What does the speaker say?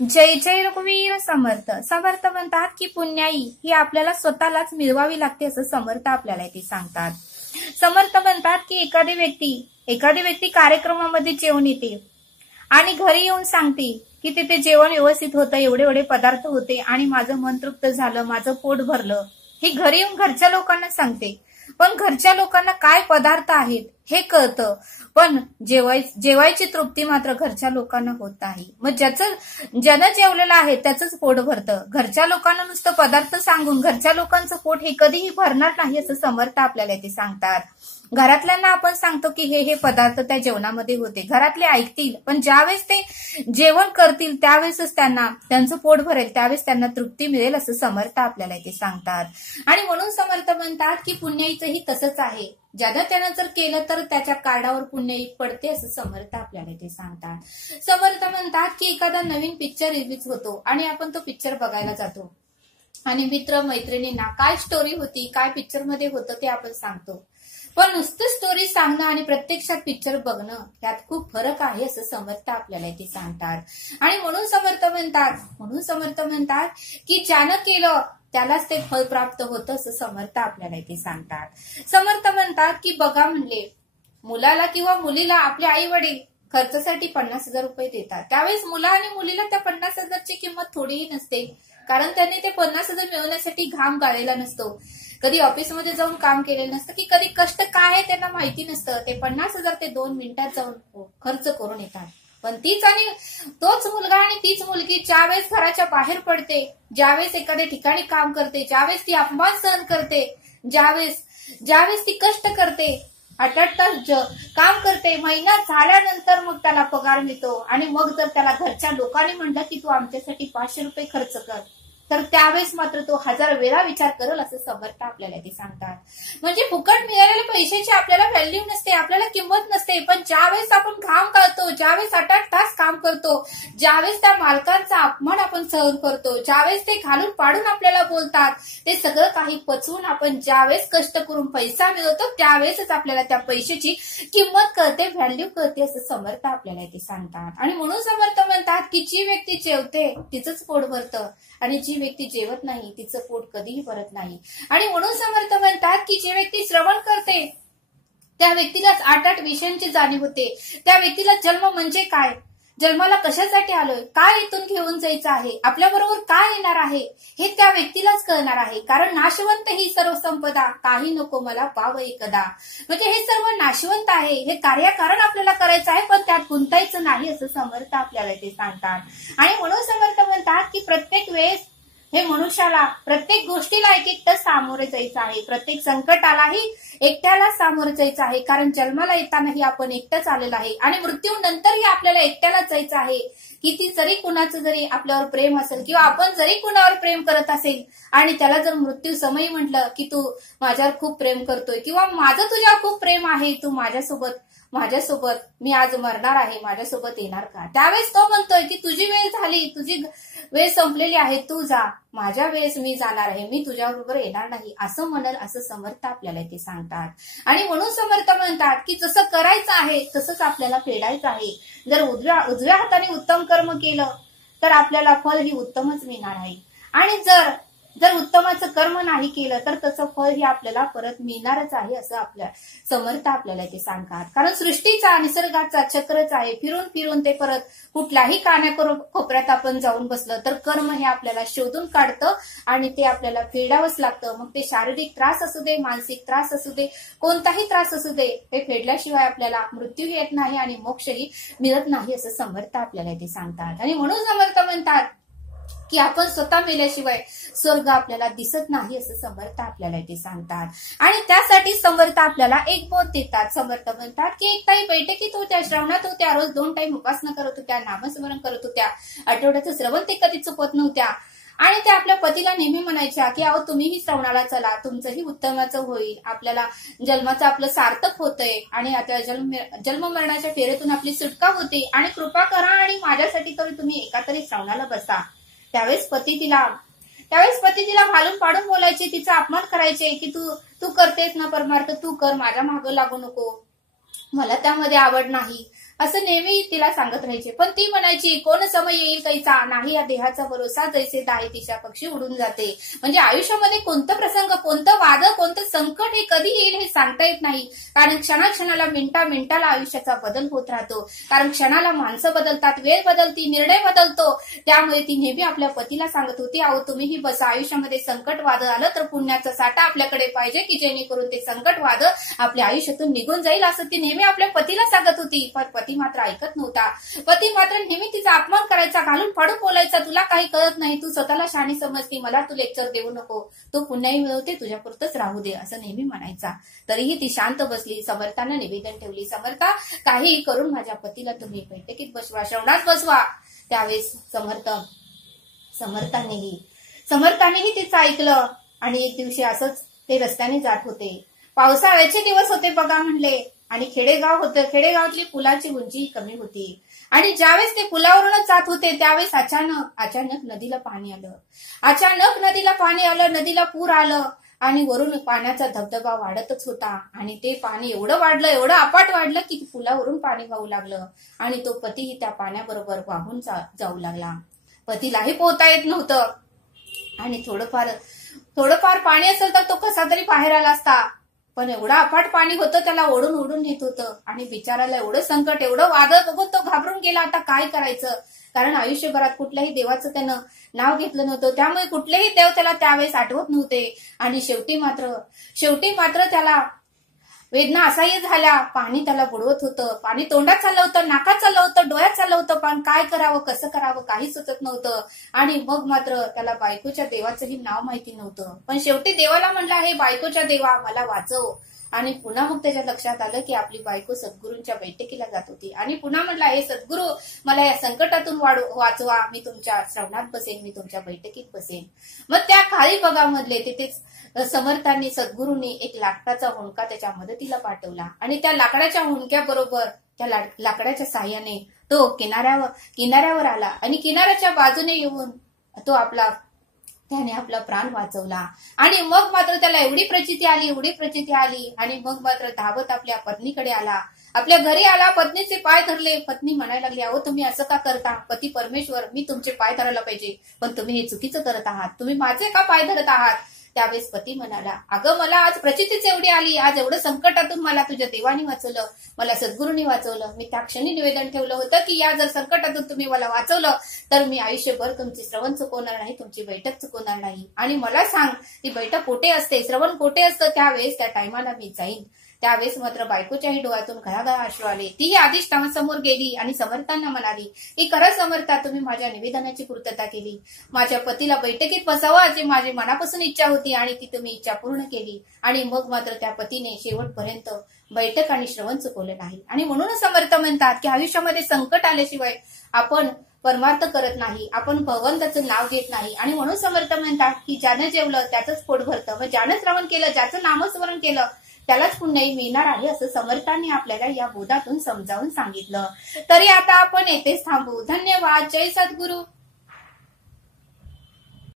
जय जय रघुवीर समर्थ. समर्थ म्हणतात की पुण्याई ही आपल्याला स्वतःलाच मिळवावी लागते असं समर्थ आपल्याला इथे सांगतात. समर्थ म्हणतात की एखादी व्यक्ती कार्यक्रमामध्ये जेवण येते आणि घरी येऊन सांगते की तिथे जेवण व्यवस्थित होतं, एवढे एवढे पदार्थ होते आणि माझं मन तृप्त झालं, माझं पोट भरलं. हे घरी येऊन घरच्या लोकांना सांगते, पण घरच्या लोकांना काय पदार्थ आहेत हे कळतं, पण जेवायची तृप्ती मात्र घरच्या लोकांना होत नाही. मग ज्यानं जेवलेलं आहे त्याचंच पोट भरतं. घरच्या लोकांना नुसतं पदार्थ सांगून घरच्या लोकांचं पोट हे कधीही भरणार नाही असं समर्थ आपल्याला ते सांगतात. घरातल्यांना आपण सांगतो की हे पदार्थ त्या जेवणामध्ये होते, घरातले ऐकतील, पण ज्यावेळेस ते जेवण करतील त्यावेळेसच त्यांचं पोट भरेल, त्यावेळेस त्यांना तृप्ती मिळेल असं समर्थ आपल्याला ते सांगतात. आणि म्हणून समर्थ म्हणतात की पुण्याईचंही तसंच आहे. ज्यादा त्यानं जर केलं तर त्याच्या कार्डावर पुण्याई पडते असं समर्थ आपल्याला ते सांगतात. समर्थ म्हणतात की एखादा नवीन पिक्चर रिलीज होतो आणि आपण तो पिक्चर बघायला जातो आणि मित्र मैत्रिणींना काय स्टोरी होती, काय पिक्चर मध्ये होतं ते आपण सांगतो, पण नुसतं स्टोरी सांगणं आणि प्रत्यक्षात पिक्चर बघणं यात खूप फरक आहे असं समर्थ आपल्याला ते सांगतात. आणि म्हणून समर्थ म्हणतात की ज्यानं केलं त्यालाच ते फळ प्राप्त होतं असं समर्थ आपल्याला ते सांगतात. समर्थ म्हणतात की बघा म्हणले, मुलाला किंवा मुलीला आपले आई वडील खर्चासाठी 50,000 रुपये देतात, त्यावेळेस मुला आणि मुलीला त्या 50,000ची किंमत थोडीही नसते, कारण त्यांनी ते 50,000 मिळवण्यासाठी घाम गाळलेला नसतो, कधी ऑफिसमध्ये जाऊन काम केलेलं नसतं, की कधी कष्ट काय आहे त्यांना माहिती नसतं. ते 50,000 ते 2 मिनिटात जाऊन खर्च करून येतात. पण तोच मुलगा आणि तीच मुलगी ज्यावेळेस घराच्या बाहेर पडते, ज्यावेळेस एखाद्या ठिकाणी काम करते, ज्यावेळेस ती अपमान सहन करते, ज्यावेळेस ती कष्ट करते, 8 तास काम करते, महिना झाल्यानंतर मग त्याला पगार मिळतो आणि मग जर त्याला घरच्या लोकांनी म्हटलं की तू आमच्यासाठी 500 रुपये खर्च कर, तर त्यावेळेस मात्र तो 1000 वेळा विचार करेल असं समर्थ आपल्याला ते सांगतात. म्हणजे फुकट मिळालेल्या पैशाची आपल्याला व्हॅल्यू नसते, आपल्याला किंमत नसते, पण ज्यावेळेस आपण घाम काढतो, ज्यावेळेस 8 तास काम करतो, ज्यावेळेस त्या मालकांचा अपमान आपण सहन करतो, ज्यावेळेस ते घालून पाडून आपल्याला बोलतात, ते सगळं काही पचवून आपण ज्यावेळेस कष्ट करून पैसा मिळवतो त्यावेळेसच आपल्याला त्या पैशाची किंमत कळते, व्हॅल्यू कळते असं समर्थ आपल्याला ते सांगतात. आणि म्हणून समर्थ म्हणतात की जी व्यक्ती जेवते तिचंच पोट भरतं आणि जी व्यक्ती जेवत नाही तिचं पोट कधीही भरत नाही. आणि म्हणून समर्थ म्हणतात की जी व्यक्ती श्रवण करते त्या व्यक्तीलाच 8 विषयांची जाणीव होते. त्या व्यक्तीला जन्म म्हणजे काय, जन्माला कशासाठी आलोय, काय इथून घेऊन जायचं आहे, आपल्याबरोबर काय येणार आहे हे त्या व्यक्तीलाच कळणार आहे. कारण नाशवंत ही सर्व संपदा, काही नको मला पाव एकदा. म्हणजे हे सर्व नाशवंत आहे, हे कार्यकारण आपल्याला करायचं आहे, पण त्यात गुंतायचं नाही असं समर्थ आपल्याला ते सांगतात. आणि म्हणून समर्थ म्हणतात की प्रत्येक वेळेस हे मनुष्याला प्रत्येक गोष्टीला एकटं सामोरे जायचं आहे, प्रत्येक संकटालाही एकट्याला सामोरे जायचं आहे, कारण जन्माला येतानाही आपण एकटंच आलेलं आहे आणि मृत्यूनंतरही आपल्याला एकट्यालाच जायचं आहे. किती जरी कुणाचं जरी आपल्यावर प्रेम असेल किंवा आपण जरी कुणावर प्रेम करत असेल आणि त्याला जर मृत्यू समयी म्हटलं की तू माझ्यावर खूप प्रेम करतोय किंवा माझं तुझ्यावर खूप प्रेम आहे, तू माझ्यासोबत मी आज मरणार आहे, माझ्यासोबत येणार का, त्यावेळेस तो म्हणतोय की तुझी वेळ झाली, तुझी वेळ संपलेली आहे, तू जा, माझ्या वेळेस मी जाणार आहे, मी तुझ्याबरोबर येणार नाही असं म्हणल असं समर्थ आपल्याला ते सांगतात. आणि म्हणून समर्थ म्हणतात की जसं करायचं आहे तसंच आपल्याला फेडायचं आहे. जर उजव्या हाताने उत्तम कर्म केलं तर आपल्याला फळ ही उत्तमच मिळणार आहे, आणि जर उत्तमाचं कर्म नाही केलं तर त्याचं फळ ही आपल्याला परत मिळणारच आहे असं आपल्या समर्थ आपल्याला ते सांगतात. कारण सृष्टीचा निसर्गाचा चक्रच आहे, फिरून फिरून ते परत कुठल्याही कोपऱ्यात आपण जाऊन बसलं तर कर्म हे आपल्याला शोधून काढतं आणि ते आपल्याला फेडावंच लागतं. मग ते शारीरिक त्रास असू दे, मानसिक त्रास असू दे, कोणताही त्रास असू दे, हे फेडल्याशिवाय आपल्याला मृत्यू येत नाही आणि मोक्षही मिळत नाही असं समर्थ आपल्याला ते सांगतात. आणि म्हणून समर्थ म्हणतात की आपण स्वतः मेल्याशिवाय स्वर्ग आपल्याला दिसत नाही असं समर्थ आपल्याला ते सांगतात. आणि त्यासाठी समर्थ आपल्याला एक बोध देतात. समर्थ म्हणतात की एक ताई बैठकीत होत्या, श्रवणात होत्या, रोज 2 टाइम उपासना करत होत्या, नामस्मरण करत होत्या, आठवड्याचं श्रवण ते कधी चुकत नव्हत्या आणि त्या आपल्या पतीला नेहमी म्हणायच्या की अहो तुम्हीही श्रवणाला चला, तुमचंही उत्तमाचं होईल, आपल्याला जन्माचं आपलं सार्थक होतंय आणि आता जन्म मरणाच्या फेरेतून आपली सुटका होते आणि कृपा करा आणि माझ्यासाठी तरी तुम्ही एका तरी श्रवणाला बसा. त्यावेळेस पती तिला घालून पाडून बोलायचे, तिचा अपमान करायचे की तू करतेस ना परमार्थ, तू कर, माझ्या मागं लागू नको, मला त्यामध्ये आवड नाही. असं नेहमी तिला सांगत राहायचे. पण ती म्हणायची, कोण समय येईल कैचा, नाही या देहाचा भरोसा, जैसे दाही दिशा पक्षी उडून जाते. म्हणजे आयुष्यामध्ये कोणतं प्रसंग, कोणतं वादळ, कोणतं संकट हे कधी येईल हे सांगता येत नाही. कारण क्षणाक्षणाला, मिनिटाला आयुष्याचा बदल होत राहतो. कारण क्षणाला माणसं बदलतात, वेळ बदलती, निर्णय बदलतो. त्यामुळे ती नेहमी आपल्या पतीला सांगत होती, अहो तुम्हीही बसा, आयुष्यामध्ये संकट वादळ आलं तर पुण्याचा साठा आपल्याकडे पाहिजे, की जेणेकरून ते संकट वादळ आपल्या आयुष्यातून निघून जाईल, असं ती नेहमी आपल्या पतीला सांगत होती. पण पती मात्र ऐकत नव्हता. पती मात्र नेहमी तिचा अपमान करायचा, घालून फाडून बोलायचा, तुला काही कळत नाही, तू स्वतःला शहाणी समजती, मला तू लेक्चर देऊ नको, तू पुण्याही मिळवते, तुझ्यापुरतच राहू दे, असं नेहमी म्हणायचा. तरीही ती शांत बसली. समर्थानं निवेदन ठेवली, समर्था काही करून माझ्या पतीला तुम्ही बैठकीत बसवा, श्रवणात बसवा. त्यावेळेस समर्थानेही तिचं ऐकलं. आणि एक दिवशी असंच ते रस्त्याने जात होते. पावसाळ्याचे दिवस होते बघा म्हणले, आणि खेडेगाव होतं. खेडेगावातली पुलाची उंची कमी होती. आणि ज्यावेळेस ते पुलावरूनच जात होते त्यावेळेस अचानक नदीला पाणी आलं. नदीला पूर आलं. आणि वरून पाण्याचा धबधबा वाढतच होता. आणि ते पाणी एवढं वाढलं, एवढं अपाट वाढलं की पुलावरून पाणी वाहू लागलं. आणि तो पतीही त्या पाण्याबरोबर वाहून जाऊ लागला. पतीलाही पोहता येत नव्हतं. आणि थोडंफार पाणी असेल तर तो कसा तरी बाहेर आला असता. पण एवढं अफाट पाणी होतं, त्याला ओढून नेत होतं. आणि बिचाराला एवढं संकट, एवढं वादळ बघून तो घाबरून गेला. आता काय करायचं, कारण आयुष्यभरात कुठल्याही देवाचं त्यानं नाव घेतलं नव्हतं. त्यामुळे कुठलेही देव त्याला त्यावेळेस आठवत नव्हते. आणि शेवटी मात्र त्याला वेदना असह्य झाल्या. पाणी त्याला बुडवत होतं. पाणी तोंडात चाललं होतं, नाकात चाललं होतं, डोळ्यात चाललं होतं. पण काय करावं, कसं करावं काही सुचत नव्हतं. आणि मग मात्र त्याला बायकोच्या देवाचंही नाव माहिती नव्हतं. पण शेवटी देवाला म्हणला, हे बायकोच्या देवा मला वाचव. आणि पुन्हा मग त्याच्या लक्षात आलं की आपली बायको सद्गुरूंच्या बैठकीला जात होती. आणि पुन्हा म्हटला, हे सद्गुरू मला या संकटातून वाचवा, मी तुमच्या श्रवणात बसेन, मी तुमच्या बैठकीत बसेन. मग त्या काळी बघामधले तिथेच समर्थांनी, सद्गुरूंनी एक लाकडाचा हुंडका त्याच्या मदतीला पाठवला. आणि त्या लाकडाच्या हुंडक्याबरोबर, त्या लाकडाच्या साह्याने तो किनाऱ्यावर आला. आणि किनाऱ्याच्या बाजूने येऊन त्याने आपला प्राण वाचवला. आणि मग मात्र त्याला एवढी प्रचिती आली. आणि मग मात्र धावत आपल्या पत्नीकडे आला, आपल्या घरी आला, पत्नीचे पाय धरले. पत्नी म्हणायला लागली, अहो तुम्ही असं का करता, पती परमेश्वर, मी तुमचे पाय धरायला पाहिजे, पण तुम्ही हे चुकीचं करत आहात, तुम्ही माझे का पाय धरत आहात. त्यावेळेस पती म्हणाला, अगं मला आज प्रचितीच एवढी आली, आज एवढं संकटातून मला तुझ्या देवानी वाचवलं, मला सद्गुरूंनी वाचवलं. मी त्या क्षणी निवेदन ठेवलं होतं की या जर संकटातून तुम्ही मला वाचवलं तर मी आयुष्यभर तुमची श्रवण चुकवणार नाही, तुमची बैठक चुकवणार नाही. आणि मला सांग, ती बैठक कोठे असते, श्रवण कोठे असतं, त्यावेळेस त्या टायमाला मी जाईन. त्यावेळेस मात्र बायकोच्याही डोळ्यातून घळाघळा अश्रू आले. तीही आधीच समोर गेली आणि समर्थांना म्हणाली, की खरंच समर्था, तुम्ही माझ्या निवेदनाची पूर्तता केली. माझ्या पतीला बैठकीत बसावं अशी माझी मनापासून इच्छा होती आणि ती तुम्ही इच्छा पूर्ण केली. आणि मग मात्र त्या पतीने शेवटपर्यंत बैठक आणि श्रवण चुकवलं नाही. आणि म्हणूनच समर्थ म्हणतात की आयुष्यामध्ये संकट आल्याशिवाय आपण परमार्थ करत नाही, आपण भगवंताचं नाव घेत नाही. आणि म्हणून समर्थ म्हणतात की ज्यानं जेवलं त्याचंच पोट भरतं, व ज्यानं श्रवण केलं, ज्याचं नामस्मरण केलं त्यालाच पुण्याई मिळणार आहे, असं समर्थांनी आपल्याला या बोधातून समजावून सांगितलं. तरी आता आपण येथेच थांबू. धन्यवाद. जय सद्गुरू.